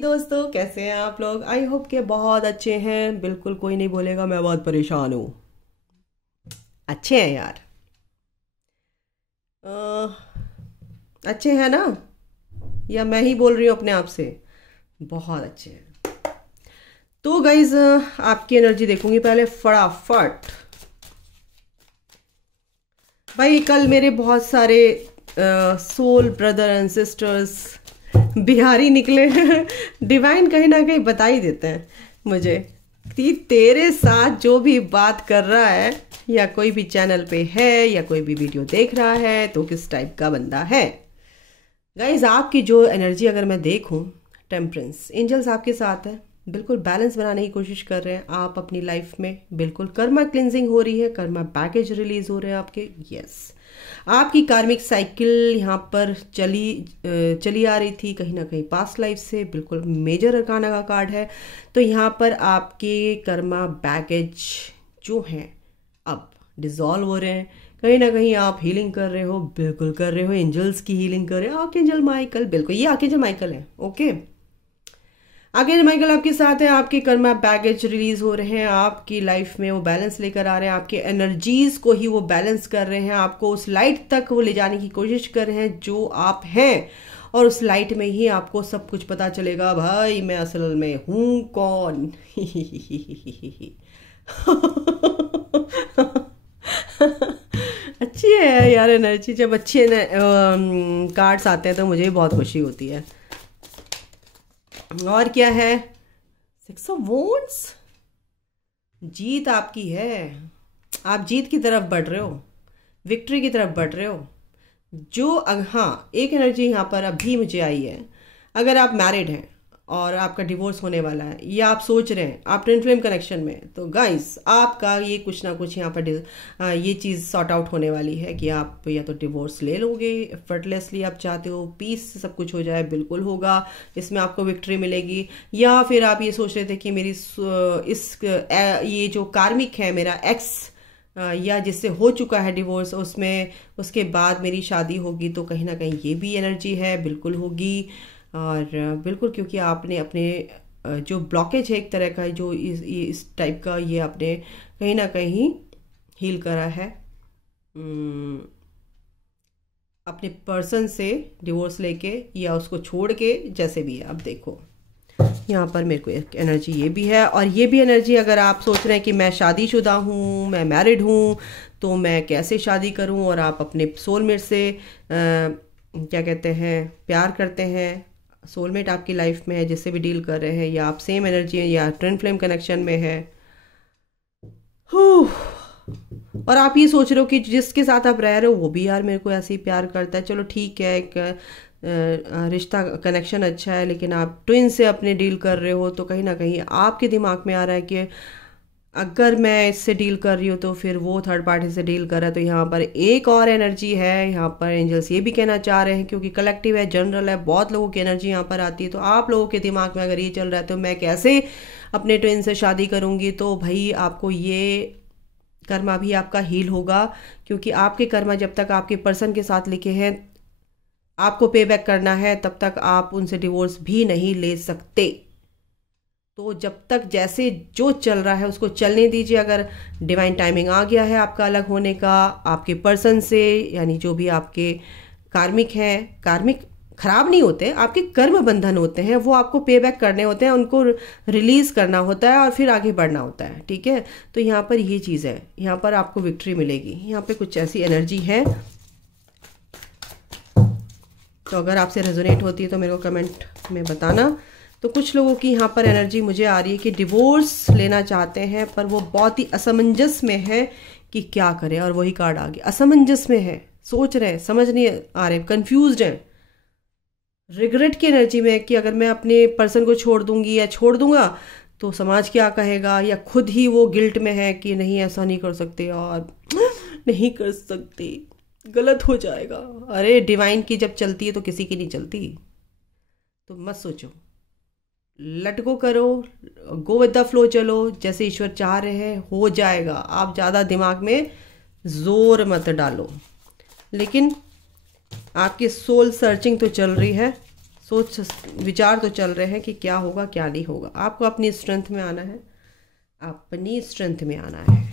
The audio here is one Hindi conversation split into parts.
दोस्तों, कैसे हैं आप लोग। आई होप के बहुत अच्छे हैं। बिल्कुल कोई नहीं बोलेगा मैं बहुत परेशान हूँ। अच्छे हैं यार। अ, अच्छे हैं ना, या मैं ही बोल रही हूँ अपने आप से। बहुत अच्छे हैं। तो गाइज, आपकी एनर्जी देखूंगी पहले फटाफट। भाई कल मेरे बहुत सारे soul brother and sisters Bihari निकले। डिवाइन कहीं ना कहीं बता ही देते हैं मुझे कि तेरे साथ जो भी बात कर रहा है, या कोई भी चैनल पे है, या कोई भी वीडियो देख रहा है, तो किस टाइप का बंदा है। गाइज आपकी जो एनर्जी अगर मैं देखूं, टेम्परेंस एंजल्स आपके साथ है। बिल्कुल बैलेंस बनाने की कोशिश कर रहे हैं आप अपनी लाइफ में। बिल्कुल कर्मा क्लिनजिंग हो रही है, कर्मा बैगेज रिलीज हो रहे हैं आपके। यस, आपकी कार्मिक साइकिल यहाँ पर चली आ रही थी कहीं ना कहीं पास्ट लाइफ से। बिल्कुल मेजर अरकाना का कार्ड है। तो यहाँ पर आपके कर्मा बैगेज जो हैं अब डिसॉल्व हो रहे हैं। कहीं ना कहीं आप हीलिंग कर रहे हो, बिल्कुल कर रहे हो। एंजल्स की हीलिंग कर रहे हो। आर्कएंजल माइकल, बिल्कुल ये आर्कएंजल माइकल है। ओके, आर्कएंजल माइकल आपके साथ है। आपके कर्मा बैगेज रिलीज हो रहे हैं। आपकी लाइफ में वो बैलेंस लेकर आ रहे हैं। आपके एनर्जीज को ही वो बैलेंस कर रहे हैं। आपको उस लाइट तक वो ले जाने की कोशिश कर रहे हैं जो आप हैं। और उस लाइट में ही आपको सब कुछ पता चलेगा, भाई मैं असल में हूं कौन। अच्छी है यार एनर्जी। जब अच्छे कार्ड्स आते हैं तो मुझे भी बहुत खुशी होती है। और क्या है, 6 ऑफ वॉन्ड्स। जीत आपकी है। आप जीत की तरफ बढ़ रहे हो, विक्ट्री की तरफ बढ़ रहे हो। हाँ, एक एनर्जी यहाँ पर अभी मुझे आई है। अगर आप मैरिड हैं और आपका डिवोर्स होने वाला है, या आप सोच रहे हैं आप ट्विन फ्लेम कनेक्शन में, तो गाइस आपका ये कुछ ना कुछ यहाँ पर ये चीज़ सॉर्ट आउट होने वाली है कि आप या तो डिवोर्स ले लोगे एफर्टलेसली। आप चाहते हो पीस से सब कुछ हो जाए, बिल्कुल होगा। इसमें आपको विक्ट्री मिलेगी। या फिर आप ये सोच रहे थे कि मेरी ये जो कार्मिक है मेरा एक्स, या जिससे हो चुका है डिवोर्स, उसमें उसके बाद मेरी शादी होगी, तो कहीं ना कहीं ये भी एनर्जी है, बिल्कुल होगी। और बिल्कुल, क्योंकि आपने अपने जो ब्लॉकेज है एक तरह का, जो इस टाइप का, ये आपने कहीं ना कहीं हील करा है। अपने पर्सन से डिवोर्स लेके या उसको छोड़ के, जैसे भी है। अब देखो यहाँ पर मेरे को एक एनर्जी ये भी है, और ये भी एनर्जी अगर आप सोच रहे हैं कि मैं शादीशुदा हूँ, मैं मैरिड हूँ, तो मैं कैसे शादी करूँ, और आप अपने सोलमेट से क्या कहते हैं प्यार करते हैं, सोलमेट आपकी लाइफ में है जिससे भी डील कर रहे हैं, या आप सेम एनर्जी है या ट्विन फ्लेम कनेक्शन में है। और आप ये सोच रहे हो कि जिसके साथ आप रह रहे हो वो भी यार मेरे को ऐसे ही प्यार करता है। चलो ठीक है, एक रिश्ता कनेक्शन अच्छा है, लेकिन आप ट्विन से अपने डील कर रहे हो, तो कहीं ना कहीं आपके दिमाग में आ रहा है कि अगर मैं इससे डील कर रही हूँ तो फिर वो थर्ड पार्टी से डील कर रहा है। तो यहाँ पर एक और एनर्जी है। यहाँ पर एंजल्स ये भी कहना चाह रहे हैं, क्योंकि कलेक्टिव है, जनरल है, बहुत लोगों की एनर्जी यहाँ पर आती है। तो आप लोगों के दिमाग में अगर ये चल रहा है तो मैं कैसे अपने ट्विन से शादी करूँगी, तो भाई आपको ये कर्मा भी आपका हील होगा। क्योंकि आपके कर्मा जब तक आपके पर्सन के साथ लिखे हैं, आपको पे बैक करना है, तब तक आप उनसे डिवोर्स भी नहीं ले सकते। तो जब तक जैसे जो चल रहा है उसको चलने दीजिए। अगर डिवाइन टाइमिंग आ गया है आपका अलग होने का आपके पर्सन से, यानी जो भी आपके कार्मिक हैं, कार्मिक खराब नहीं होते, आपके कर्म बंधन होते हैं, वो आपको पे बैक करने होते हैं, उनको रिलीज करना होता है और फिर आगे बढ़ना होता है। ठीक है, तो यहाँ पर ये चीज़ है, यहाँ पर आपको विक्ट्री मिलेगी। यहाँ पे कुछ ऐसी एनर्जी है। तो अगर आपसे रेजोनेट होती है तो मेरे को कमेंट में बताना। तो कुछ लोगों की यहाँ पर एनर्जी मुझे आ रही है कि डिवोर्स लेना चाहते हैं, पर वो बहुत ही असमंजस में है कि क्या करें। और वही कार्ड आ गया, असमंजस में है, सोच रहे हैं, समझ नहीं आ रहे, कंफ्यूज्ड हैं, रिग्रेट की एनर्जी में, कि अगर मैं अपने पर्सन को छोड़ दूंगी या छोड़ दूंगा तो समाज क्या कहेगा, या खुद ही वो गिल्ट में है कि नहीं ऐसा नहीं कर सकते, और नहीं कर सकते, गलत हो जाएगा। अरे डिवाइन की जब चलती है तो किसी की नहीं चलती। तो मत सोचो, लेट गो करो, गो विद द फ्लो, चलो जैसे ईश्वर चाह रहे हैं हो जाएगा। आप ज़्यादा दिमाग में जोर मत डालो। लेकिन आपकी सोल सर्चिंग तो चल रही है, सोच विचार तो चल रहे हैं कि क्या होगा क्या नहीं होगा। आपको अपनी स्ट्रेंथ में आना है, अपनी स्ट्रेंथ में आना है,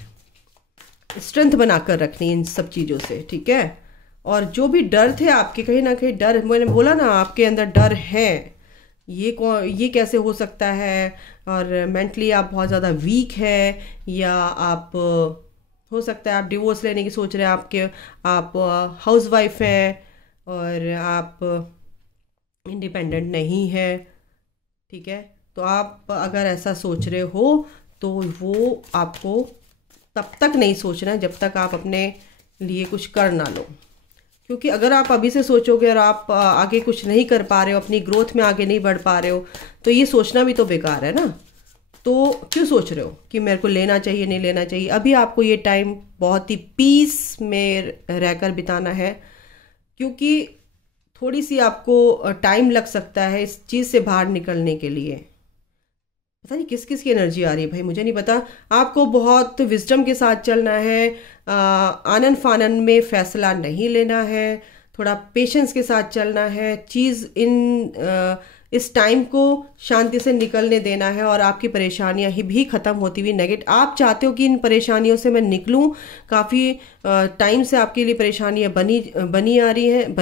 स्ट्रेंथ बनाकर रखनी इन सब चीज़ों से, ठीक है। और जो भी डर थे आपके, कहीं ना कहीं डर, मैंने बोला ना आपके अंदर डर है, ये कैसे हो सकता है, और मेंटली आप बहुत ज़्यादा वीक है, या आप हो सकता है आप डिवोर्स लेने की सोच रहे हैं, आप हाउस वाइफ हैं और आप इंडिपेंडेंट नहीं है, ठीक है। तो आप अगर ऐसा सोच रहे हो तो वो आपको तब तक नहीं सोचना है जब तक आप अपने लिए कुछ कर ना लो। क्योंकि अगर आप अभी से सोचोगे और आप आगे कुछ नहीं कर पा रहे हो, अपनी ग्रोथ में आगे नहीं बढ़ पा रहे हो, तो ये सोचना भी तो बेकार है ना। तो क्यों सोच रहे हो कि मेरे को लेना चाहिए नहीं लेना चाहिए। अभी आपको ये टाइम बहुत ही पीस में रहकर बिताना है, क्योंकि थोड़ी सी आपको टाइम लग सकता है इस चीज़ से बाहर निकलने के लिए। पता नहीं किस किस की एनर्जी आ रही है भाई, मुझे नहीं पता। आपको बहुत विजडम के साथ चलना है, आनन फानन में फैसला नहीं लेना है, थोड़ा पेशेंस के साथ चलना है, इस टाइम को शांति से निकलने देना है, और आपकी परेशानियां ही भी ख़त्म होती हुई नेगेटिव, आप चाहते हो कि इन परेशानियों से मैं निकलूं, काफ़ी टाइम से आपके लिए परेशानियां बनी आ रही हैं,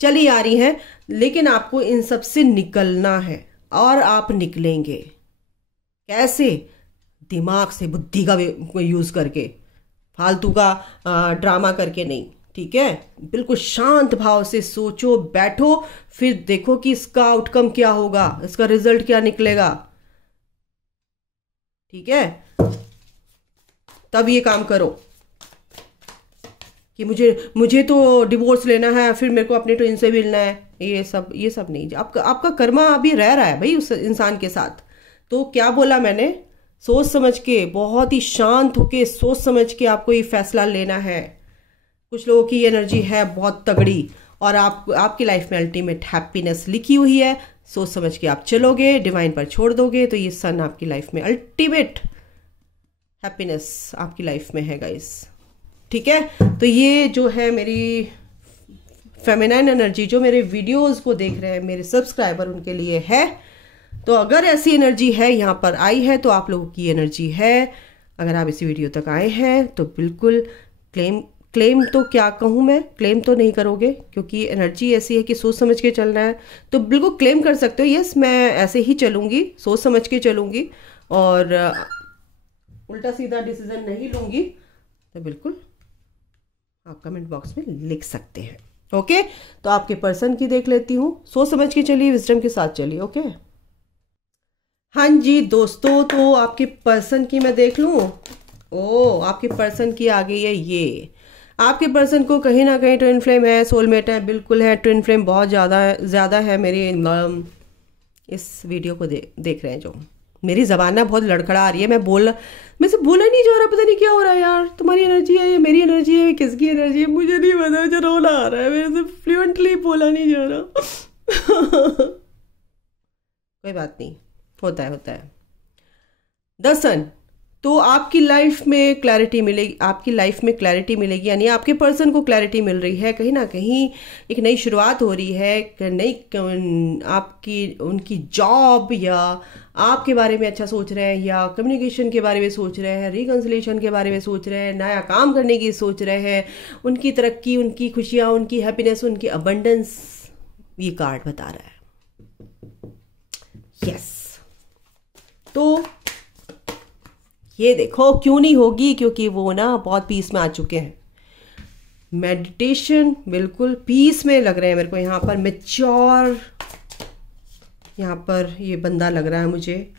चली आ रही हैं, लेकिन आपको इन सब से निकलना है, और आप निकलेंगे कैसे? दिमाग से, बुद्धि का यूज़ करके, फालतू का ड्रामा करके नहीं, ठीक है। बिल्कुल शांत भाव से सोचो, बैठो, फिर देखो कि इसका आउटकम क्या होगा, इसका रिजल्ट क्या निकलेगा, ठीक है। तब ये काम करो कि मुझे तो डिवोर्स लेना है, फिर मेरे को अपने ट्विन से मिलना है, ये सब नहीं। आपका कर्मा अभी रह रहा है भाई उस इंसान के साथ। तो क्या बोला मैंने, सोच समझ के, बहुत ही शांत होके सोच समझ के आपको ये फैसला लेना है। कुछ लोगों की एनर्जी है बहुत तगड़ी, और आपकी लाइफ में अल्टीमेट हैप्पीनेस लिखी हुई है। सोच समझ के आप चलोगे, डिवाइन पर छोड़ दोगे, तो ये सन आपकी लाइफ में अल्टीमेट हैप्पीनेस आपकी लाइफ में है गाइस, ठीक है। तो ये जो है मेरी फेमिनाइन एनर्जी, जो मेरे वीडियोस को देख रहे हैं मेरे सब्सक्राइबर, उनके लिए है। तो अगर ऐसी एनर्जी है यहाँ पर आई है, तो आप लोगों की एनर्जी है। अगर आप इसी वीडियो तक आए हैं तो बिल्कुल क्लेम तो क्या कहूँ मैं, क्लेम तो नहीं करोगे, क्योंकि एनर्जी ऐसी है कि सोच समझ के चलना है, तो बिल्कुल क्लेम कर सकते हो, यस मैं ऐसे ही चलूँगी, सोच समझ के चलूँगी, और उल्टा सीधा डिसीजन नहीं लूँगी। तो बिल्कुल आप कमेंट बॉक्स में लिख सकते हैं, ओके। तो आपके पर्सन की देख लेती हूँ, सोच समझ के चलिए, विजडम के साथ चलिए, ओके। हाँ जी दोस्तों, तो आपके पर्सन की मैं देख लूँ। ओ, आपके पर्सन की आ गई है ये। आपके पर्सन को कहीं ना कहीं ट्विन फ्लेम है, सोलमेट है, बिल्कुल है, ट्विन फ्लेम बहुत ज़्यादा है। मेरी इस वीडियो को देख रहे हैं जो, मेरी ज़बान ना बहुत लड़खड़ा आ रही है, मैं से बोला नहीं जा रहा, पता नहीं क्या हो रहा है यार। तुम्हारी एनर्जी है या मेरी एनर्जी है, किसकी एनर्जी है मुझे नहीं पता, मुझे रोना आ रहा है, मेरे से फ्लुएंटली बोला नहीं जा रहा। कोई बात नहीं, होता है। द सन, तो आपकी लाइफ में क्लैरिटी मिलेगी, आपकी लाइफ में क्लैरिटी मिलेगी, यानी आपके पर्सन को क्लैरिटी मिल रही है। कहीं ना कहीं एक नई शुरुआत हो रही है, उनकी जॉब, या आपके बारे में अच्छा सोच रहे हैं, या कम्युनिकेशन के बारे में सोच रहे हैं, रिकन्सिलेशन के बारे में सोच रहे हैं, नया काम करने की सोच रहे हैं, उनकी तरक्की, उनकी खुशियाँ, उनकी हैप्पीनेस, उनकी अबंडेंस, ये कार्ड बता रहा है, यस। तो ये देखो क्यों नहीं होगी, क्योंकि वो ना बहुत पीस में आ चुके हैं। मेडिटेशन, बिल्कुल पीस में लग रहे हैं मेरे को यहाँ पर, मैच्योर, यहाँ पर ये बंदा लग रहा है मुझे,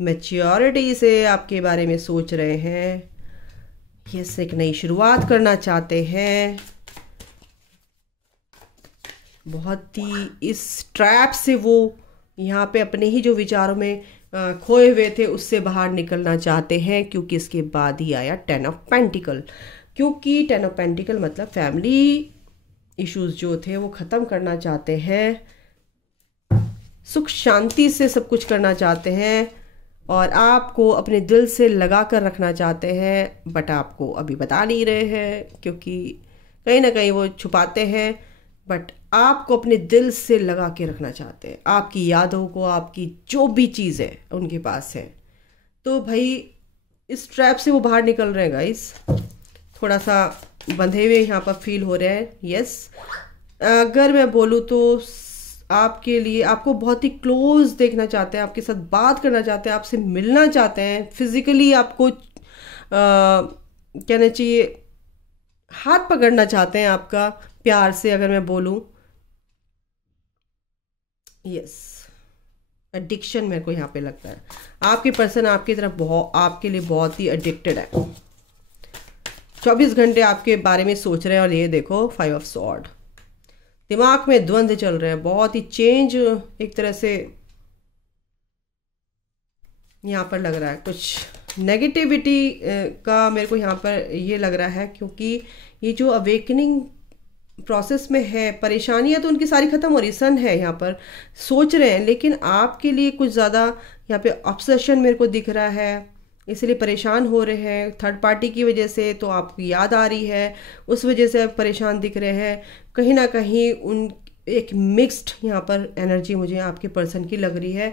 मैच्योरिटी से आपके बारे में सोच रहे हैं, यस, एक नई शुरुआत करना चाहते हैं, बहुत ही इस ट्रैप से वो यहाँ पे अपने ही जो विचारों में खोए हुए थे उससे बाहर निकलना चाहते हैं। क्योंकि इसके बाद ही आया 10 ऑफ पेंटिकल, क्योंकि 10 ऑफ पेंटिकल मतलब फैमिली इश्यूज जो थे वो ख़त्म करना चाहते हैं, सुख शांति से सब कुछ करना चाहते हैं, और आपको अपने दिल से लगा कर रखना चाहते हैं, बट आपको अभी बता नहीं रहे हैं, क्योंकि कहीं ना कहीं वो छुपाते हैं, बट आपको अपने दिल से लगा के रखना चाहते हैं, आपकी यादों को, आपकी जो भी चीज़ है उनके पास है। तो भाई इस ट्रैप से वो बाहर निकल रहे हैं गाइस, थोड़ा सा बंधे हुए यहाँ पर फील हो रहे हैं। यस, अगर मैं बोलूँ तो आपके लिए, आपको बहुत ही क्लोज देखना चाहते हैं, आपके साथ बात करना चाहते हैं, आपसे मिलना चाहते हैं, फिजिकली आपको कहना चाहिए हाथ पकड़ना चाहते हैं आपका प्यार से, अगर मैं बोलूँ। यस, एडिक्शन मेरे को यहाँ पे लगता है, आपकी पर्सन आपकी तरफ बहुत, आपके लिए बहुत ही एडिक्टेड है, 24 घंटे आपके बारे में सोच रहे हैं। और ये देखो 5 ऑफ सॉर्ड, दिमाग में द्वंद्व चल रहे हैं, बहुत ही चेंज एक तरह से यहाँ पर लग रहा है, कुछ नेगेटिविटी का मेरे को यहाँ पर ये लग रहा है, क्योंकि ये जो अवेकनिंग प्रोसेस में है, परेशानियां तो उनकी सारी खत्म हो रही, सन है यहाँ पर, सोच रहे हैं, लेकिन आपके लिए कुछ ज़्यादा यहाँ पे ऑब्सेशन मेरे को दिख रहा है, इसलिए परेशान हो रहे हैं थर्ड पार्टी की वजह से। तो आपको याद आ रही है, उस वजह से आप परेशान दिख रहे हैं, कहीं ना कहीं उन एक मिक्स्ड यहाँ पर एनर्जी मुझे आपके पर्सन की लग रही है।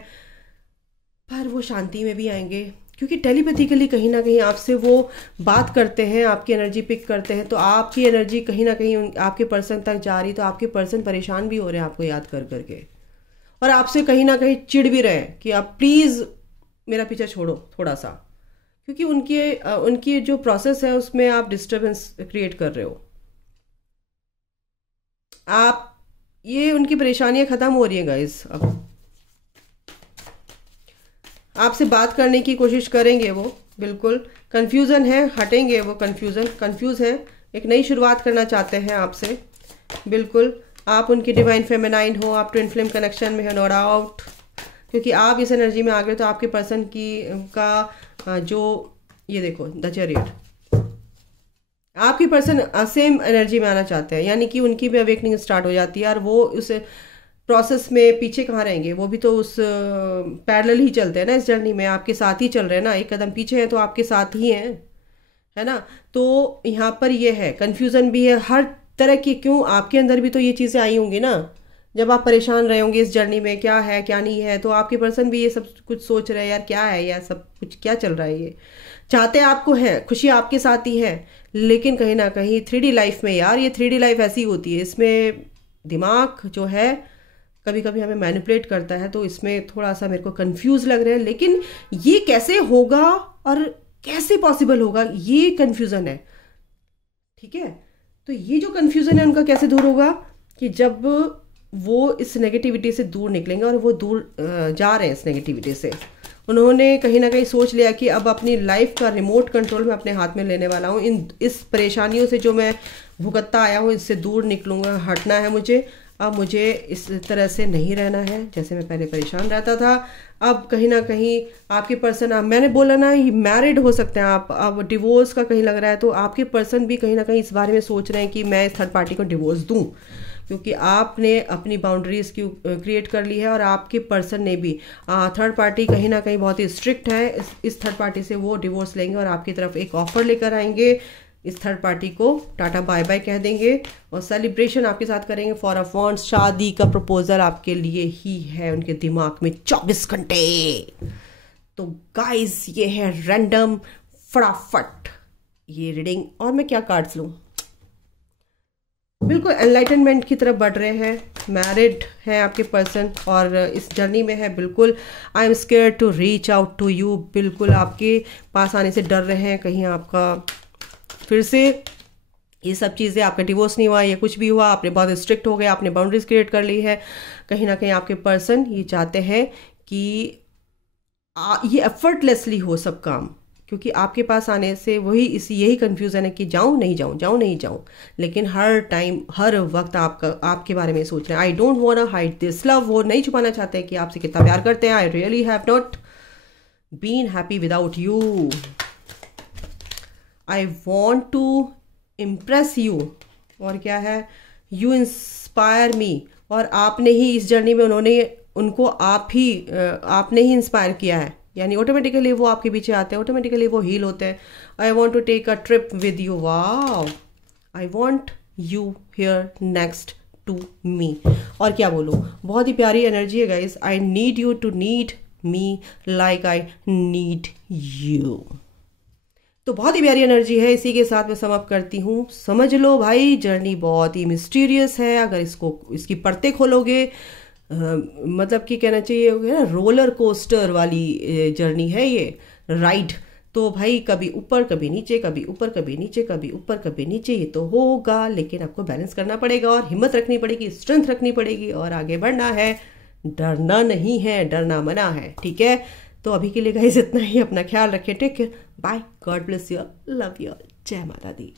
पर वो शांति में भी आएंगे, क्योंकि टेलीपैथिकली कहीं ना कहीं आपसे वो बात करते हैं, आपकी एनर्जी पिक करते हैं, तो आपकी एनर्जी कहीं ना कहीं आपके पर्सन तक जा रही, तो आपके पर्सन परेशान भी हो रहे हैं आपको याद कर करके, और आपसे कहीं ना कहीं चिढ़ भी रहे हैं कि आप प्लीज़ मेरा पीछा छोड़ो थोड़ा सा, क्योंकि उनकी जो प्रोसेस है उसमें आप डिस्टर्बेंस क्रिएट कर रहे हो। आप ये उनकी परेशानियां खत्म हो रही हैं गाइस, अब आपसे बात करने की कोशिश करेंगे वो, बिल्कुल कंफ्यूजन है, हटेंगे वो कंफ्यूज है, एक नई शुरुआत करना चाहते हैं आपसे, बिल्कुल। आप उनकी डिवाइन फेमिनाइन हो, आप ट्विन फ्लेम कनेक्शन में हो, नो डाउट, क्योंकि आप इस एनर्जी में आ गए, तो आपके पर्सन की का जो ये देखो द चैरियट, आपकी पर्सन सेम एनर्जी में आना चाहते हैं, यानी कि उनकी भी अवेकनिंग स्टार्ट हो जाती है, और वो उस प्रोसेस में पीछे कहाँ रहेंगे, वो भी तो उस पैरेलल ही चलते हैं ना, इस जर्नी में आपके साथ ही चल रहे हैं ना, एक कदम पीछे हैं तो आपके साथ ही हैं, है ना। तो यहाँ पर ये है, कंफ्यूजन भी है हर तरह की, क्यों आपके अंदर भी तो ये चीज़ें आई होंगी ना, जब आप परेशान रहे होंगे इस जर्नी में, क्या है क्या नहीं है, तो आपके पर्सन भी ये सब कुछ सोच रहे हैं, यार क्या है, यार सब कुछ क्या चल रहा है, ये चाहते आपको है, खुशी आपके साथ ही है, लेकिन कहीं ना कहीं 3D लाइफ में, यार ये 3D लाइफ ऐसी होती है, इसमें दिमाग जो है कभी कभी हमें मैनिपुलेट करता है, तो इसमें थोड़ा सा मेरे को कंफ्यूज लग रहा है, लेकिन ये कैसे होगा और कैसे पॉसिबल होगा, ये कंफ्यूजन है, ठीक है। तो ये जो कंफ्यूजन है उनका कैसे दूर होगा, कि जब वो इस नेगेटिविटी से दूर निकलेंगे, और वो दूर जा रहे हैं इस नेगेटिविटी से, उन्होंने कहीं ना कहीं सोच लिया कि अब अपनी लाइफ का रिमोट कंट्रोल मैं अपने हाथ में लेने वाला हूँ, इस परेशानियों से जो मैं भुगतता आया हूँ, इससे दूर निकलूँगा, हटना है मुझे, अब मुझे इस तरह से नहीं रहना है जैसे मैं पहले परेशान रहता था। अब कहीं ना कहीं आपके पर्सन, आप मैंने बोला ना, ये मैरिड हो सकते हैं आप, अब डिवोर्स का कहीं लग रहा है, तो आपके पर्सन भी कहीं ना कहीं इस बारे में सोच रहे हैं कि मैं इस थर्ड पार्टी को डिवोर्स दूं, क्योंकि आपने अपनी बाउंड्रीज की क्रिएट कर ली है, और आपके पर्सन ने भी, थर्ड पार्टी कहीं ना कहीं बहुत ही स्ट्रिक्ट है, इस थर्ड पार्टी से वो डिवोर्स लेंगे और आपकी तरफ एक ऑफर लेकर आएंगे, इस थर्ड पार्टी को टाटा बाय बाय कह देंगे, और सेलिब्रेशन आपके साथ करेंगे। फॉर अ वॉन्ट, शादी का प्रपोजल आपके लिए ही है उनके दिमाग में 24 घंटे। तो गाइस ये है रैंडम, फटाफट ये रीडिंग, और मैं क्या कार्ड्स लूँ, बिल्कुल एनलाइटनमेंट की तरफ बढ़ रहे हैं, मैरिड है आपके पर्सन और इस जर्नी में है, बिल्कुल I am scared to reach out to you, बिल्कुल आपके पास आने से डर रहे हैं, कहीं आपका फिर से ये सब चीज़ें, आपका डिवोर्स नहीं हुआ, ये कुछ भी हुआ, आपने बहुत स्ट्रिक्ट हो गए, आपने बाउंड्रीज क्रिएट कर ली है, कहीं ना कहीं आपके पर्सन ये चाहते हैं कि ये एफर्टलेसली हो सब काम, क्योंकि आपके पास आने से वही यही कंफ्यूजन है कि जाऊं नहीं जाऊं, जाऊं नहीं जाऊं, लेकिन हर टाइम हर वक्त आपके बारे में सोच रहे हैं। I don't want to hide this love, वो नहीं छुपाना चाहते हैं कि आपसे कितना प्यार करते हैं। I really have not been happy without you, I want to impress you, और क्या है, यू इंस्पायर मी, और आपने ही इस जर्नी में उनको आपने ही इंस्पायर किया है, यानी ऑटोमेटिकली वो आपके पीछे आते हैं, ऑटोमेटिकली वो हील होते हैं। I want to take a trip with you, wow, I want you here next to me. और क्या बोलूँ, बहुत ही प्यारी एनर्जी है guys. I need you to need me like I need you. तो बहुत ही प्यारी एनर्जी है। इसी के साथ मैं समाप्त करती हूँ। समझ लो भाई, जर्नी बहुत ही मिस्टीरियस है। अगर इसकी परतें खोलोगे, मतलब कि कहना चाहिए ना, रोलर कोस्टर वाली जर्नी है ये, राइड। तो भाई कभी ऊपर कभी नीचे, कभी ऊपर कभी नीचे, कभी ऊपर कभी नीचे, ये तो होगा, लेकिन आपको बैलेंस करना पड़ेगा और हिम्मत रखनी पड़ेगी, स्ट्रेंथ रखनी पड़ेगी और आगे बढ़ना है। डरना नहीं है, डरना मना है, ठीक है। तो अभी के लिए गाइस इतना ही। अपना ख्याल रखें, take care, bye, God bless you, love you, जय माता दी।